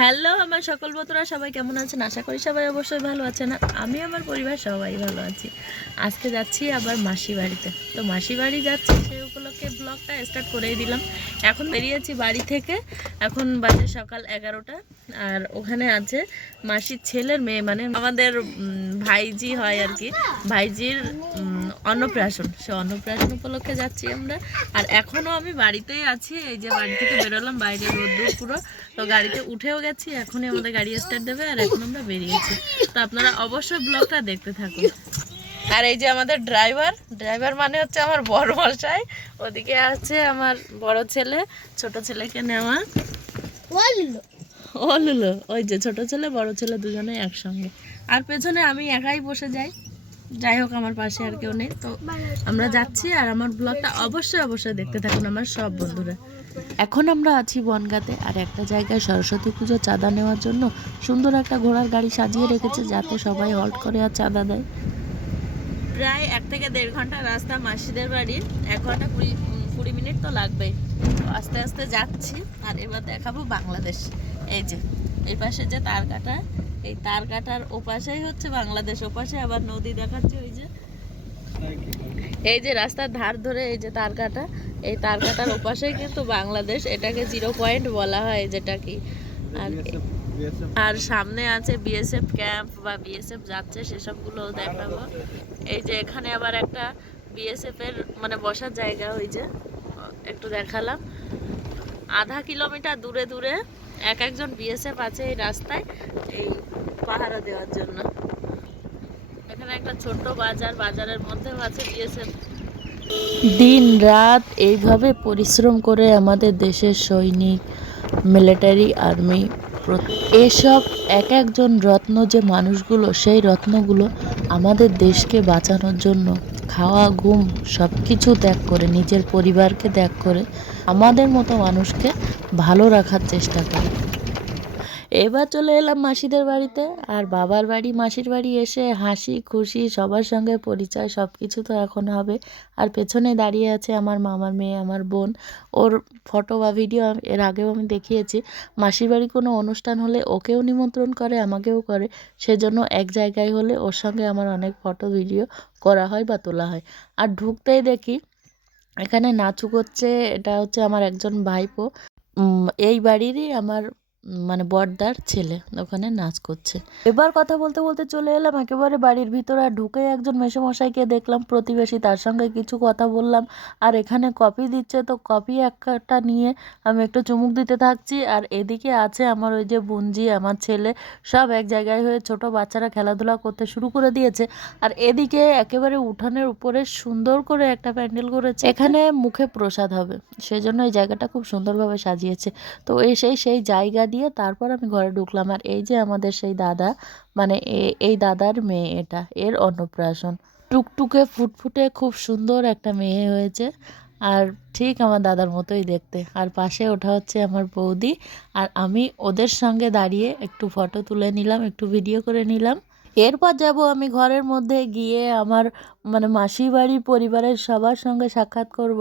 Hello আমার সকল বন্ধুরা, সবাই কেমন আছেন? আশা করি সবাই অবশ্যই ভালো আছেন। আমি আমার পরিবার সবাই ভালো আছি। আজকে যাচ্ছি আবার মাসি বাড়িতে। তো মাসি বাড়ি যাচ্ছি সেই উপলক্ষে ব্লগটা স্টার্ট করেই দিলাম। এখন বেরিয়েছি বাড়ি থেকে। এখন বাজে সকাল এগারোটা। আর ওখানে আছে মাসির ছেলের মেয়ে মানে আমাদের ভাইজি হয় আর কি। ভাইজির অন্নপ্রাশন সে অন্নপ্রাশন উপলক্ষে যাচ্ছি আমরা। আর এখনও আমি বাড়িতেই আছি এই যে বাড়ি থেকে বেরোলাম বাইরে রোদ্দুর পুরো তো গাড়িতে উঠেও গেছি এখনই আমাদের গাড়ি স্টার্ট দেবে আর এখন আমরা বেরিয়েছি। তো আপনারা অবশ্যই ব্লগটা দেখতে থাকুন। আর এই যে আমাদের ড্রাইভার ড্রাইভার মানে হচ্ছে আমার বড় মশাই ওদিকে আছে আমার বড় ছেলে ছোট ছেলেকে নেওয়া। ও লুলো। ওই যে ছোট ছেলে বড় ছেলে দুজনে একসঙ্গে। আর পেছনে আমি একাই বসে যাই। যাই হোক আমার পাশে আর কেউ নেই। তো আমরা যাচ্ছি আর আমার ব্লগটা অবশ্যই অবশ্যই দেখতে থাকুন আমার সব বন্ধুরা। এখন আমরা আছি বনগাতে আর একটা জায়গায় সরস্বতী পুজো চাঁদা নেওয়ার জন্য সুন্দর একটা ঘোড়ার গাড়ি সাজিয়ে রেখেছে যাতে সবাই হল্ট করে আর চাঁদা দেয়। প্রায় এক থেকে দেড় ঘণ্টা রাস্তা মাসিদের বাড়ি এক ঘণ্টা কুড়ি কুড়ি মিনিট তো লাগবেই আস্তে আস্তে যাচ্ছি আর এবার দেখাবো বাংলাদেশ। এই যে এই পাশে যে তার কাটা এই তার কাটার ওপাশেই হচ্ছে বাংলাদেশ ওপাশে আবার নদী দেখাচ্ছে ওই যে। এই যে রাস্তার ধার ধরে এই যে তার কাটা এই তার কাটার ওপাশেই কিন্তু বাংলাদেশ এটাকে জিরো পয়েন্ট বলা হয় যেটা কি। আর আর সামনে আছে বিএসএফ ক্যাম্প বা বিএসএফ যাচ্ছে সেসবগুলো দেখাবো। এই যে এখানে আবার একটা বিএসএফ এর মানে বসার জায়গা ওই যে একটু দেখালাম। আধা কিলোমিটার দূরে দূরে এক একজন বিএসএফ আছে এই রাস্তায় এই পাহারা দেওয়ার জন্য। এখানে একটা ছোট্ট বাজার, বাজারের মধ্যেও আছে বিএসএফ দিন রাত এইভাবে পরিশ্রম করে আমাদের দেশের সৈনিক মিলিটারি আর্মি এসব এক একজন রত্ন যে মানুষগুলো, সেই রত্নগুলো আমাদের দেশকে বাঁচানোর জন্য খাওয়া, ঘুম সব কিছু ত্যাগ করে, নিজের পরিবারকে ত্যাগ করে, আমাদের মতো মানুষকে ভালো রাখার চেষ্টা করে। এবার চলে এলাম মাসিদের বাড়িতে, আর বাবার বাড়ি, মাসির বাড়ি এসে হাসি, খুশি, সবার সঙ্গে পরিচয় সব কিছু তো এখন হবে। আর পেছনে দাঁড়িয়ে আছে আমার মামার মেয়ে, আমার বোন। ওর ফটো বা ভিডিও এর আগেও আমি দেখিয়েছি। মাসির বাড়ি কোনো অনুষ্ঠান হলে ওকেও নিমন্ত্রণ করে, আমাকেও করে। সেজন্য এক জায়গায় হলে ওর সঙ্গে আমার অনেক ফটো, ভিডিও করা হয় বা তোলা হয়। আর ঢুকতেই দেখি এখানে নাচু করছে, এটা হচ্ছে আমার একজন ভাইপো। এই বাড়িরই আমার মানে বড়দার ছেলে, ওখানে নাচ করছে। এবার কথা বলতে বলতে চলে এলাম একেবারে বাড়ির ভিতরে, আর ঢুকে একজন মেসোমশাইকে দেখলাম প্রতিবেশী, তার সঙ্গে কিছু কথা বললাম। আর এখানে কপি দিচ্ছে, তো কপি একটা নিয়ে আমি একটু চুমুক দিতে থাকছি। আর এদিকে আছে আমার ওই যে বুঞ্জি আমার ছেলে, সব এক জায়গায় হয়ে ছোট বাচ্চারা খেলাধুলা করতে শুরু করে দিয়েছে। আর এদিকে একেবারে উঠানের উপরে সুন্দর করে একটা প্যান্ডেল করেছে। এখানে মুখে প্রসাদ হবে, সেজন্য এই জায়গাটা খুব সুন্দরভাবে সাজিয়েছে। তো এই সেই সেই জায়গা দিয়ে তারপর আমি ঘরে ঢুকলাম। আর এই যে আমাদের সেই দাদা মানে এই দাদার মেয়ে এটা, এর অন্নপ্রাশন। টুকটুকে, ফুটফুটে খুব সুন্দর একটা মেয়ে হয়েছে। আর ঠিক আমার দাদার মতোই দেখতে। আর পাশে ওঠা হচ্ছে আমার বৌদি। আর আমি ওদের সঙ্গে দাঁড়িয়ে একটু ফটো তুলে নিলাম, একটু ভিডিও করে নিলাম। এরপর যাব আমি ঘরের মধ্যে গিয়ে আমার মানে মাসি বাড়ির পরিবারের সবার সঙ্গে সাক্ষাৎ করব।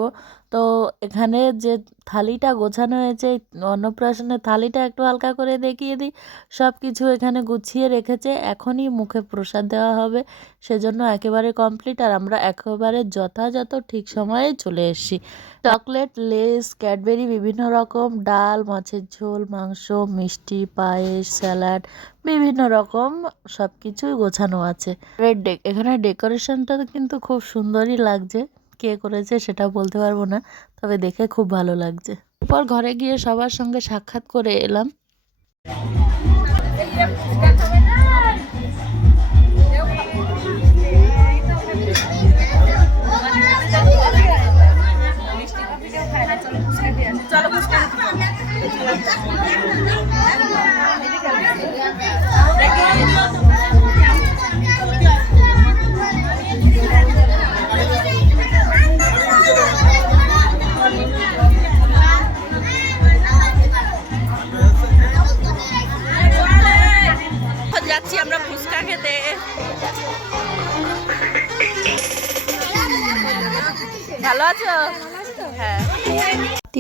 তো এখানে যে থালিটা গোছানো হয়েছে, অন্নপ্রাশনের থালিটা একটু হালকা করে দেখিয়ে দিই। সব কিছু এখানে গুছিয়ে রেখেছে, এখনই মুখে প্রসাদ দেওয়া হবে। সেজন্য একেবারে কমপ্লিট আর আমরা একেবারে যথাযথ ঠিক সময়ে চলে এসেছি। চকলেট, লেস, ক্যাডবেরি, বিভিন্ন রকম ডাল, মাছের ঝোল, মাংস, মিষ্টি, পায়েস, স্যালাড, বিভিন্ন রকম সব কিছুই গোছানো আছে। এখানে ডেকোরেশনটা কিন্তু খুব সুন্দরই লাগছে। কে করেছে সেটা বলতে পারব না, তবে দেখে খুব ভালো লাগছে। এরপর ঘরে গিয়ে সবার সঙ্গে সাক্ষাৎ করে এলাম। এখন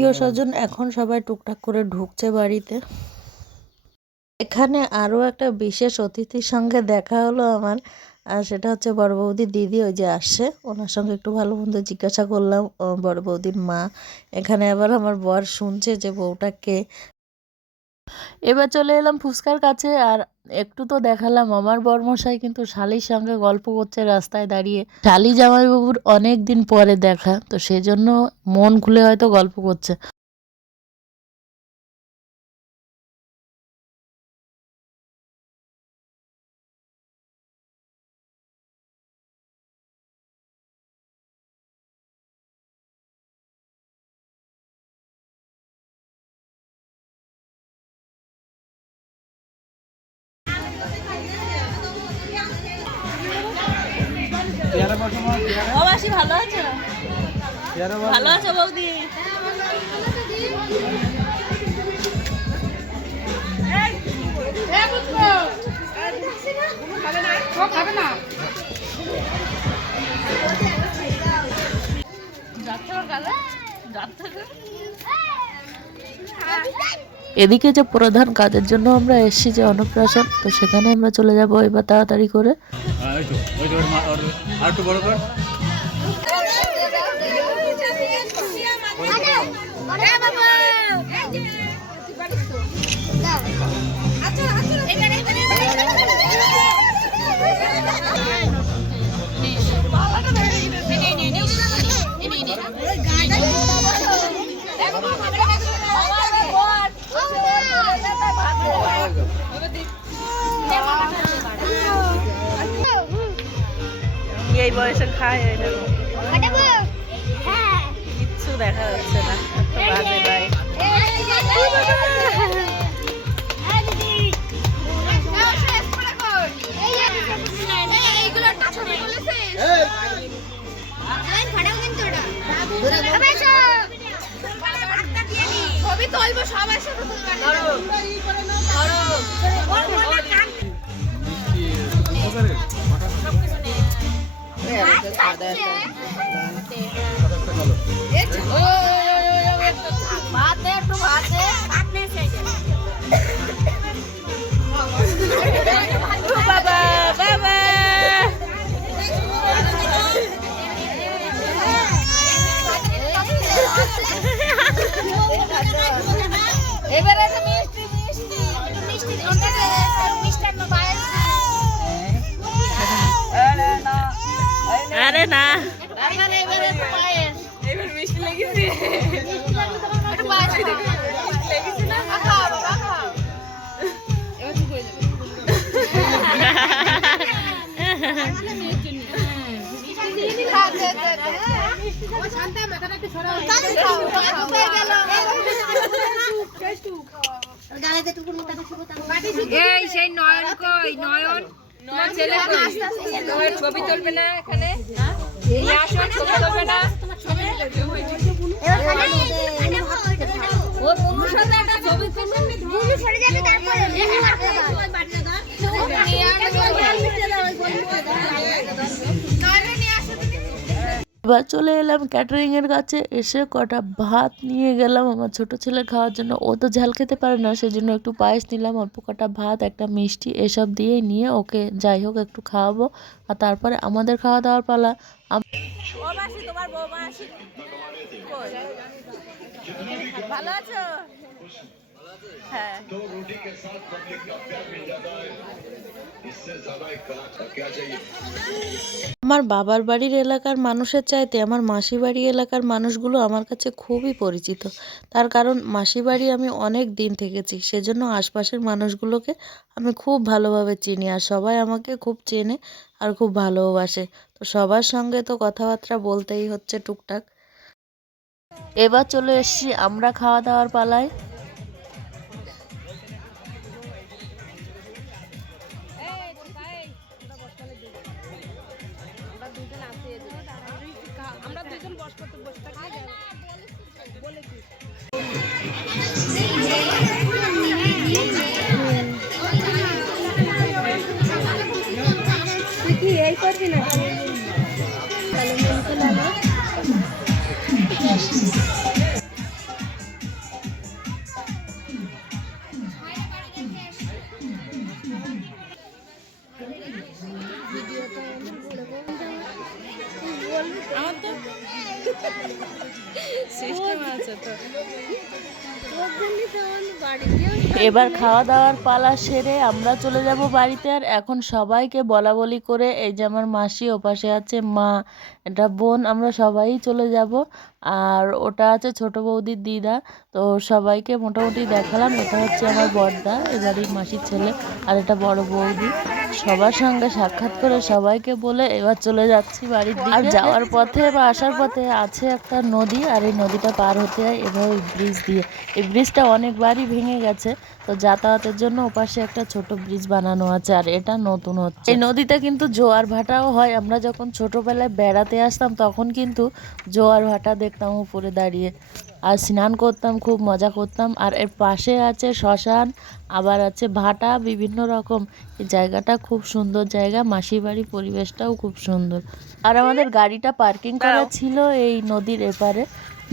আত্মীয় স্বজন এখন সবাই টুকটাক করে ঢুকছে বাড়িতে। এখানে আরও একটা বিশেষ অতিথির সঙ্গে দেখা হলো আমার আর সেটা হচ্ছে বড় বৌদি দিদি ওই যে আসছে। ওনার সঙ্গে একটু ভালো মন্দ জিজ্ঞাসা করলাম বড় বৌদির মা। এখানে আবার আমার বর শুনছে যে বউটা কে। এবার চলে এলাম ফুচকার কাছে আর একটু তো দেখালাম। আমার বর্মশাই কিন্তু শালির সঙ্গে গল্প করছে রাস্তায় দাঁড়িয়ে। শালি জামাইবাবুর অনেক দিন পরে দেখা, তো সেজন্য মন খুলে হয়তো গল্প করছে। পেয়ারা ভালো আছো ভালো আছো বৌদি এদিকে যে প্রধান কাজের জন্য আমরা এসেছি যে অন্নপ্রাশন তো সেখানে আমরা চলে যাব এবার তাড়াতাড়ি করে। হ্যাঁ, এই বয়সে খায় কিচ্ছু দেখা যাচ্ছে না বাজে ভাই ছবি তুলবো সবার সাথে ভাতে একটু ভাতে হয়ে যাবে এই সেই নয়ন কই? নয়ন? তোমার ছেলে তোমার ছবি তুলবে না এখানে নিয়ে আসো ছবি তুলবে না ও মুনুর সাথে একটা ছবি তুলবে মুনু সরে যাবে তারপরে নিয়ে আসো এবার চলে এলাম ক্যাটারিং এর কাছে। এসে কটা ভাত নিয়ে গেলাম। আমার ছোট ছেলে খাওয়ার জন্য। ও তো ঝাল খেতে পারে না, সেজন্য একটু পায়েস নিলাম। অল্প কটা ভাত, একটা মিষ্টি, এসব দিয়ে নিয়ে ওকে যাই হোক একটু খাওয়াবো। আর তারপরে আমাদের খাওয়া দাওয়ার পালা। ভালো আছো? হ্যাঁ। আমার বাবার বাড়ির এলাকার মানুষের চাইতে আমার মাসি বাড়ি এলাকার মানুষগুলো আমার কাছে খুবই পরিচিত। তার কারণ মাসি বাড়ি আমি অনেক দিন থেকেছি সেজন্য আশপাশের মানুষগুলোকে আমি খুব ভালোভাবে চিনি আর সবাই আমাকে খুব চেনে আর খুব ভালোবাসে। তো সবার সঙ্গে তো কথাবার্তা বলতেই হচ্ছে টুকটাক। এবার চলে এসেছি আমরা খাওয়া দাওয়ার পালায়। বলেছিস তো বাড়িতেও এবার খাওয়া দাওয়ার পালা সেরে আমরা চলে যাব বাড়িতে আর এখন সবাইকে বলা বলি করে এই যে আমার মাসি ওপাশে আছে মা এটা বোন, আমরা সবাই চলে যাব। আর ওটা আছে ছোট বৌদির দিদা, তো সবাইকে মোটামুটি দেখালাম, এটা হচ্ছে আমার বড়দা এবারই মাসির ছেলে আর এটা বড় বৌদি। সবার সঙ্গে সাক্ষাৎ করে সবাইকে বলে এবার চলে যাচ্ছি বাড়ির দিকে। আর যাওয়ার পথে বা আসার পথে আছে একটা নদী, আর এই নদীটা পার হতে হয় এভাবে ব্রিজ দিয়ে। এই ব্রিজটা অনেকবারই ভেঙে গেছে। তো যাতায়াতের জন্য ওপাশে একটা ছোট ব্রিজ বানানো আছে আর এটা নতুন হচ্ছে। এই নদীতে কিন্তু জোয়ার ভাটাও হয় আমরা যখন ছোটবেলায় বেড়াতে আসতাম তখন কিন্তু জোয়ার ভাটা দেখতাম উপরে দাঁড়িয়ে। আর স্নান করতাম খুব মজা করতাম আর এর পাশে আছে শ্মশান আবার আছে ভাটা বিভিন্ন রকম। এই জায়গাটা খুব সুন্দর জায়গা মাসির বাড়ির পরিবেশটাও খুব সুন্দর। আর আমাদের গাড়িটা পার্কিং করা ছিল এই নদীর এপারে।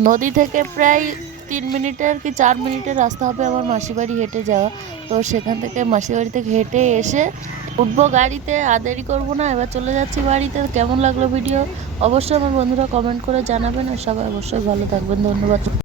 নদী থেকে প্রায় তিন মিনিটের কি চার মিনিটের রাস্তা হবে আমার মাসি বাড়ি হেঁটে যাওয়া। তো সেখান থেকে মাসি বাড়ি থেকে হেঁটে এসে উঠবো গাড়িতে, আর দেরি করব না, এবার চলে যাচ্ছি বাড়িতে। কেমন লাগল ভিডিও অবশ্যই আমার বন্ধুরা কমেন্ট করে জানাবেন, আর সবাই অবশ্যই ভালো থাকবেন। ধন্যবাদ।